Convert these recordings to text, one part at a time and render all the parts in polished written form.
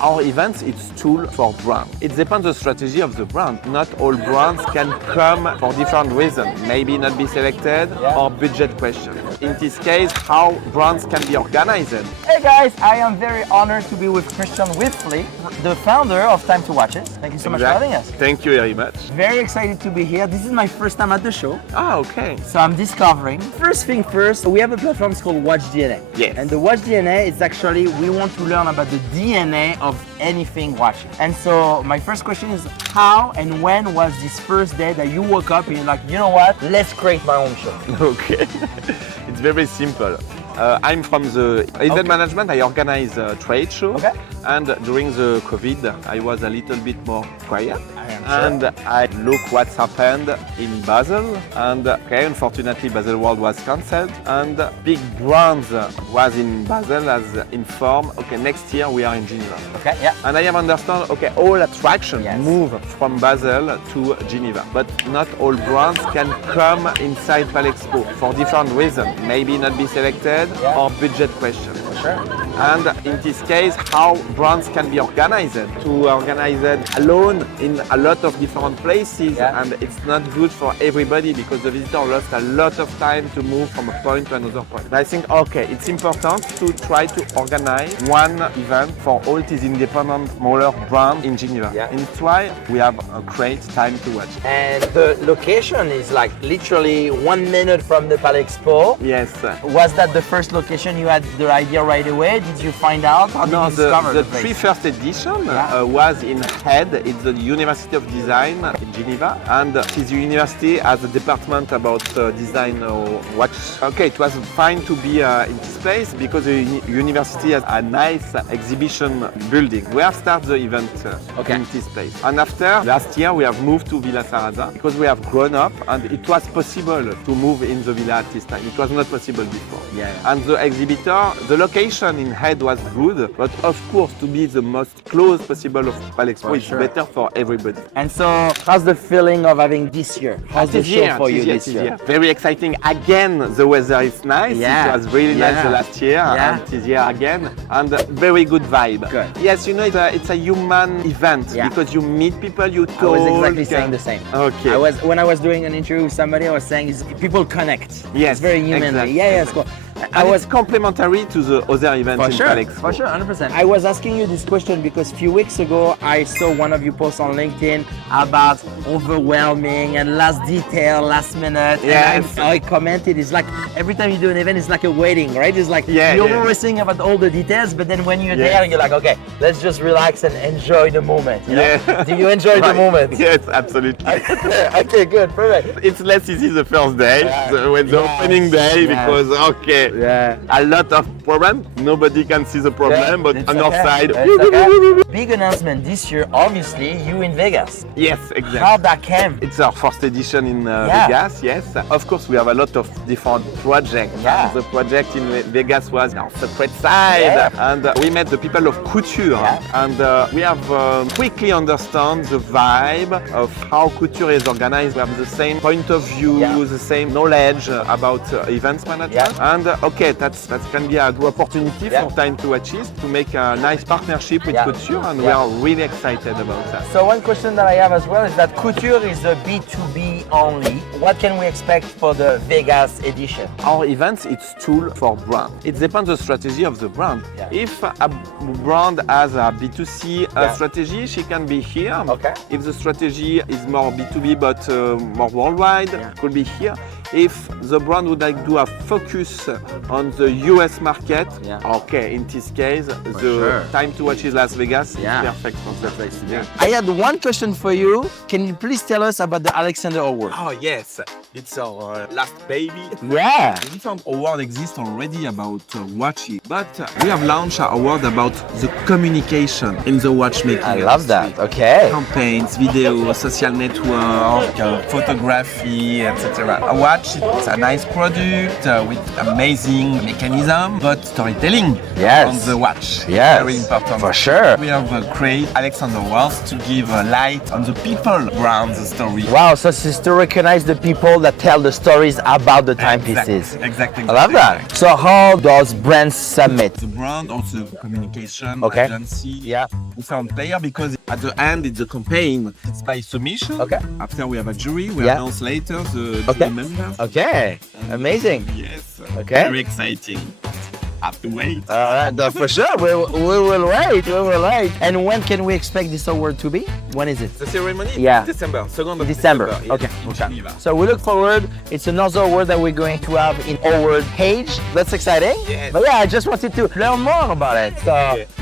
Our events, it's tool for brand. It depends on the strategy of the brand. Not all brands can come for different reasons. Maybe not be selected or budget question. In this case, how brands can be organized. Hey guys, I am very honored to be with Christian Wipfli, the founder of Time to Watch It. Thank you so much for having us. Thank you very much. Very excited to be here. This is my first time at the show. Ah, okay. So I'm discovering. First thing first, we have a platform called WatchDNA. Yes. And the WatchDNA is actually, we want to learn about the DNA of anything watching. And so my first question is, how and when was this first day that you woke up and you're like, you know what, let's create my own show? Okay. It's very simple. I'm from the event management. I organize a trade show. Okay. And during the COVID, I was a little bit more quiet. And sure. I look what's happened in Basel. And unfortunately, Baselworld was cancelled. And big brands was in Basel as informed, okay, next year we are in Geneva. Okay, yeah. And I have understand, okay, all attractions Yes. move from Basel to Geneva. But not all brands can come inside Palexpo for different reasons. Maybe not be selected or budget question. Sure. And in this case, how brands can be organized to organize it alone in a lot of different places. And it's not good for everybody because the visitor lost a lot of time to move from a point to another point. And I think, okay, it's important to try to organize one event for all these independent, smaller brands in Geneva. And it's why we have a great Time to Watch. And the location is like literally 1 minute from the Palexpo. Yes. Was that the first location you had the idea right away? Did you find out? How did you discover the place? three first edition was in HED. It's the University of Design in Geneva, and this university has a department about design watch. Okay, it was fine to be in this place because the university has a nice exhibition building. We have started the event in this place, and after last year we have moved to Villa Sarasin because we have grown up, and it was possible to move in the villa at this time. It was not possible before. And the exhibitor, the location in HED was good, but of course to be the most close possible of Palexpo is better for everybody. And so, how's the feeling of having this year? How's the show for you this year? Very exciting. Again, the weather is nice. It was really nice the last year, and this year again, and very good vibe. Good. Yes, you know, it's a human event because you meet people, you talk. I was exactly saying the same. Okay. When I was doing an interview with somebody, I was saying people connect. Yes, it's very human. exactly. It's cool. I was complementary to the other events in Palexpo. For sure, 100%. I was asking you this question because a few weeks ago, I saw one of you posts on LinkedIn about overwhelming and last detail, last minute. And I commented, it's like every time you do an event, it's like a wedding, right? It's like you're always thinking about all the details, but then when you're there, you're like, okay, let's just relax and enjoy the moment. You know? Do you enjoy the moment? Yes, absolutely. Okay, good, perfect. It's less easy the first day, when the opening day, because, a lot of problem. Nobody can see the problem, but on our side. Big announcement this year, obviously, you in Vegas. Yes, exactly. How that came? It's our first edition in Vegas, yes. Of course, we have a lot of different projects. The project in Vegas was our secret side, and we met the people of Couture, and we have quickly understand the vibe of how Couture is organized. We have the same point of view, the same knowledge about events management, and okay, that can be a good opportunity for Time to Watch It to make a nice partnership with Couture, and we are really excited about that. So one question that I have as well is that Couture is a B2B only. What can we expect for the Vegas edition? Our events, it's tool for brand. It depends on the strategy of the brand. If a brand has a B2C strategy, she can be here. If the strategy is more B2B but more worldwide, could be here. If the brand would like to have focus on the US market, okay, in this case, the Time to Watch It Las Vegas is perfect for that. I had one question for you. Can you please tell us about the Alexander Award? Oh yes, it's our last baby. Different awards exist already about watching, but we have launched an award about the communication in the watchmaking. I love that. Okay. Campaigns, video, social network, photography, etc. A watch watch. It's a nice product with amazing mechanism, but storytelling on the watch. Yes. Very important. For sure. We have created Alexander Waltz to give a light on the people around the story. Wow, so this is to recognize the people that tell the stories about the timepieces. Exactly. I love that. So how does brands submit? The brand, also communication, Okay. agency, Yeah. different player, because at the end it's a campaign. It's by submission. Okay. After we have a jury, we Yeah. announce later the Okay. jury members. Okay, amazing. Yes. Okay. Very exciting. Have to wait. No, for sure, we will wait, we will wait. And when can we expect this award to be? When is it? The ceremony? Yeah. December. 2nd of December. Yes, Okay. in Geneva. So we look forward. It's another award that we're going to have in award page. That's exciting. Yes. But yeah, I just wanted to learn more about it. So,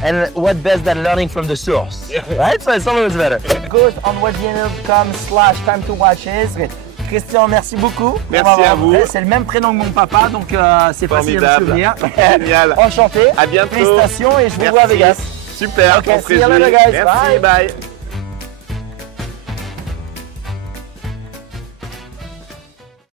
and what best than learning from the source, right? So it's always better. Go on watchdna.com/time-to-watches. Christian, merci beaucoup. Merci à vous. C'est le même prénom que mon papa, donc c'est facile de se Formidable. souvenir. Génial. Enchanté. À bientôt. Félicitations et je vous Merci. vois à Vegas. Super. Okay, on se see you réjouit. later, guys. Merci. Bye. Bye.